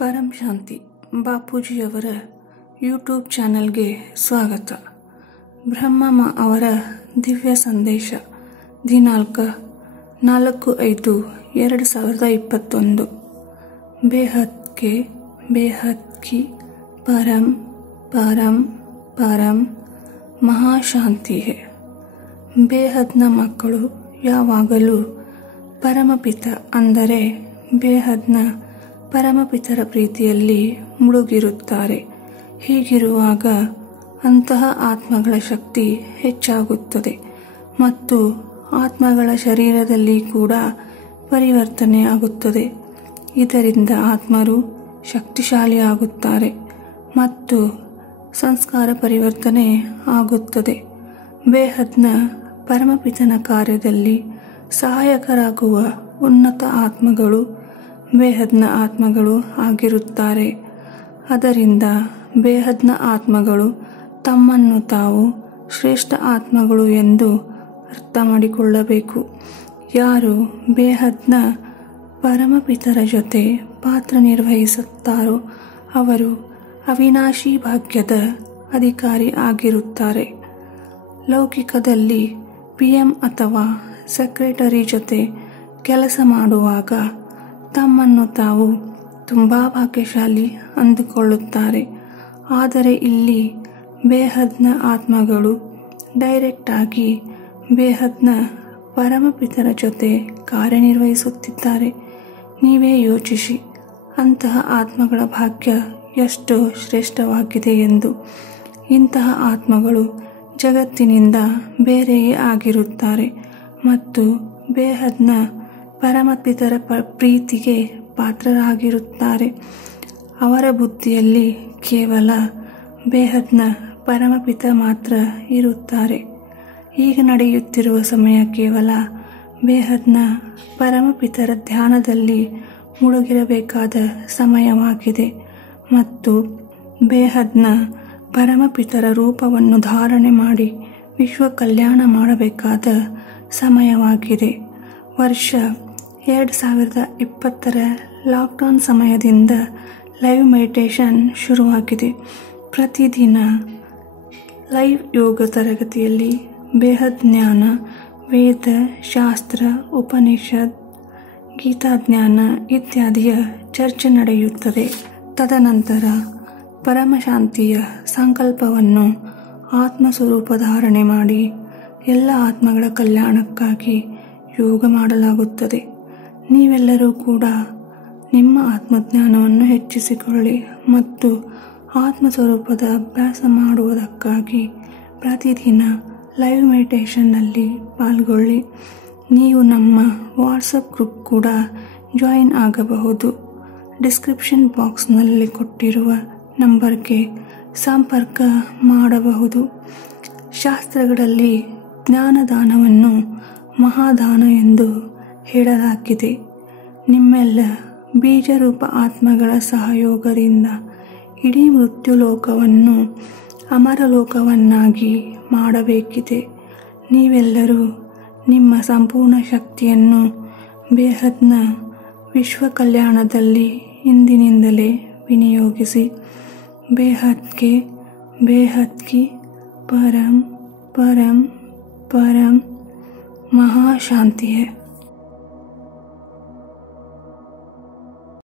ಪರಂ ಶಾಂತಿ ಬಾಪೂಜಿಯವರ YouTube ಚಾನೆಲ್ಗೆ ಸ್ವಾಗತ. ಬ್ರಹ್ಮಮ್ಮ ಅವರ ದಿವ್ಯ ಸಂದೇಶ ದಿನಾಂಕ 4/5/2021. ಬೇಹದ್ ಕೆ ಬೇಹದ್ ಕಿ ಪರಂ ಪರಂ ಪರಂ ಮಹಾಶಾಂತಿ ಹೇ. ಬೇಹದ್ನ ಮಕ್ಕಳು ಯಾವಾಗಲೂ ಪರಮಪಿತ ಅಂದರೆ ಬೇಹದ್ನ ಪರಮಪಿತರ ಪ್ರೀತಿಯಲ್ಲಿ ಮುಳುಗಿರುತ್ತಾರೆ. ಹೀಗಿರುವಾಗ ಅಂತಹ ಆತ್ಮಗಳ ಶಕ್ತಿ ಹೆಚ್ಚಾಗುತ್ತದೆ ಮತ್ತು ಆತ್ಮಗಳ ಶರೀರದಲ್ಲಿ ಕೂಡ ಪರಿವರ್ತನೆ ಆಗುತ್ತದೆ. ಇದರಿಂದ ಆತ್ಮರು ಶಕ್ತಿಶಾಲಿಯಾಗುತ್ತಾರೆ ಮತ್ತು ಸಂಸ್ಕಾರ ಪರಿವರ್ತನೆ ಆಗುತ್ತದೆ. ಬೇಹದ್ನ ಪರಮಪಿತನ ಕಾರ್ಯದಲ್ಲಿ ಸಹಾಯಕರಾಗುವ ಉನ್ನತ ಆತ್ಮಗಳು ಬೇಹದ್ನ ಆತ್ಮಗಳು ಆಗಿರುತ್ತಾರೆ. ಅದರಿಂದ ಬೇಹದ್ನ ಆತ್ಮಗಳು ತಮ್ಮನ್ನು ತಾವು ಶ್ರೇಷ್ಠ ಆತ್ಮಗಳು ಎಂದು ಅರ್ಥ ಮಾಡಿಕೊಳ್ಳಬೇಕು. ಯಾರು ಬೇಹದ್ನ ಪರಮಪಿತರ ಜೊತೆ ಪಾತ್ರ ನಿರ್ವಹಿಸುತ್ತಾರೋ ಅವರು ಅವಿನಾಶಿ ಭಾಗ್ಯದ ಅಧಿಕಾರಿ ಆಗಿರುತ್ತಾರೆ. ಲೌಕಿಕದಲ್ಲಿ PM ಅಥವಾ ಸೆಕ್ರೆಟರಿ ಜೊತೆ ಕೆಲಸ ಮಾಡುವಾಗ ತಮ್ಮನ್ನು ತಾವು ತುಂಬ ಭಾಗ್ಯಶಾಲಿ ಅಂದುಕೊಳ್ಳುತ್ತಾರೆ. ಆದರೆ ಇಲ್ಲಿ ಬೇಹದ್ನ ಆತ್ಮಗಳು ಡೈರೆಕ್ಟ್ ಆಗಿ ಬೇಹದ್ನ ಪರಮಪಿತರ ಜೊತೆ ಕಾರ್ಯನಿರ್ವಹಿಸುತ್ತಿದ್ದಾರೆ. ನೀವೇ ಯೋಚಿಸಿ, ಅಂತಹ ಆತ್ಮಗಳ ಭಾಗ್ಯ ಎಷ್ಟು ಶ್ರೇಷ್ಠವಾಗಿದೆ ಎಂದು. ಇಂತಹ ಆತ್ಮಗಳು ಜಗತ್ತಿನಿಂದ ಬೇರೆಯೇ ಆಗಿರುತ್ತಾರೆ ಮತ್ತು ಬೇಹದ್ನ ಪರಮಪಿತರ ಪ್ರೀತಿಗೆ ಪಾತ್ರರಾಗಿರುತ್ತಾರೆ. ಅವರ ಬುದ್ಧಿಯಲ್ಲಿ ಕೇವಲ ಬೇಹದ್ನ ಪರಮಪಿತ ಮಾತ್ರ ಇರುತ್ತಾರೆ. ಈಗ ನಡೆಯುತ್ತಿರುವ ಸಮಯ ಕೇವಲ ಬೇಹದ್ನ ಪರಮಪಿತರ ಧ್ಯಾನದಲ್ಲಿ ಮುಳುಗಿರಬೇಕಾದ ಸಮಯವಾಗಿದೆ ಮತ್ತು ಬೇಹದ್ನ ಪರಮಪಿತರ ರೂಪವನ್ನು ಧಾರಣೆ ಮಾಡಿ ವಿಶ್ವ ಕಲ್ಯಾಣ ಮಾಡಬೇಕಾದ ಸಮಯವಾಗಿದೆ. ವರ್ಷ 2020 ಲಾಕ್ಡೌನ್ ಸಮಯದಿಂದ ಲೈವ್ ಮೆಡಿಟೇಷನ್ ಶುರುವಾಗಿದೆ. ಪ್ರತಿದಿನ ಲೈವ್ ಯೋಗ ತರಗತಿಯಲ್ಲಿ ಬೇಹದ್ ಜ್ಞಾನ, ವೇದ, ಶಾಸ್ತ್ರ, ಉಪನಿಷತ್, ಗೀತಾಜ್ಞಾನ ಇತ್ಯಾದಿಯ ಚರ್ಚೆ ನಡೆಯುತ್ತದೆ. ತದನಂತರ ಪರಮಶಾಂತಿಯ ಸಂಕಲ್ಪವನ್ನು ಆತ್ಮಸ್ವರೂಪ ಧಾರಣೆ ಮಾಡಿ ಎಲ್ಲ ಆತ್ಮಗಳ ಕಲ್ಯಾಣಕ್ಕಾಗಿ ಯೋಗ ಮಾಡಲಾಗುತ್ತದೆ. ನೀವೆಲ್ಲರೂ ಕೂಡ ನಿಮ್ಮ ಆತ್ಮಜ್ಞಾನವನ್ನು ಹೆಚ್ಚಿಸಿಕೊಳ್ಳಿ ಮತ್ತು ಆತ್ಮಸ್ವರೂಪದ ಅಭ್ಯಾಸ ಮಾಡುವುದಕ್ಕಾಗಿ ಪ್ರತಿದಿನ ಲೈವ್ ಮೆಡಿಟೇಷನ್ನಲ್ಲಿ ಪಾಲ್ಗೊಳ್ಳಿ. ನೀವು ನಮ್ಮ ವಾಟ್ಸಪ್ ಗ್ರೂಪ್ ಕೂಡ ಜಾಯಿನ್ ಆಗಬಹುದು. ಡಿಸ್ಕ್ರಿಪ್ಷನ್ ಬಾಕ್ಸ್ನಲ್ಲಿ ಕೊಟ್ಟಿರುವ ನಂಬರ್ಗೆ ಸಂಪರ್ಕ ಮಾಡಬಹುದು. ಶಾಸ್ತ್ರಗಳಲ್ಲಿ ಜ್ಞಾನದಾನವನ್ನು ಮಹಾದಾನ ಎಂದು ಹೇಳಲಾಗಿದೆ. ನಿಮ್ಮೆಲ್ಲ ಬೀಜರೂಪ ಆತ್ಮಗಳ ಸಹಯೋಗದಿಂದ ಇಡೀ ಮೃತ್ಯುಲೋಕವನ್ನು ಅಮರಲೋಕವನ್ನಾಗಿ ಮಾಡಬೇಕಿದೆ. ನೀವೆಲ್ಲರೂ ನಿಮ್ಮ ಸಂಪೂರ್ಣ ಶಕ್ತಿಯನ್ನು ಬೇಹದ್ನ ವಿಶ್ವ ಕಲ್ಯಾಣದಲ್ಲಿ ಇಂದಿನಿಂದಲೇ ವಿನಿಯೋಗಿಸಿ. ಬೇಹದ್ ಕೆ ಬೇಹದ್ ಕಿ ಪರಂ ಪರಂ ಪರಂ ಮಹಾಶಾಂತಿ ಹೇ.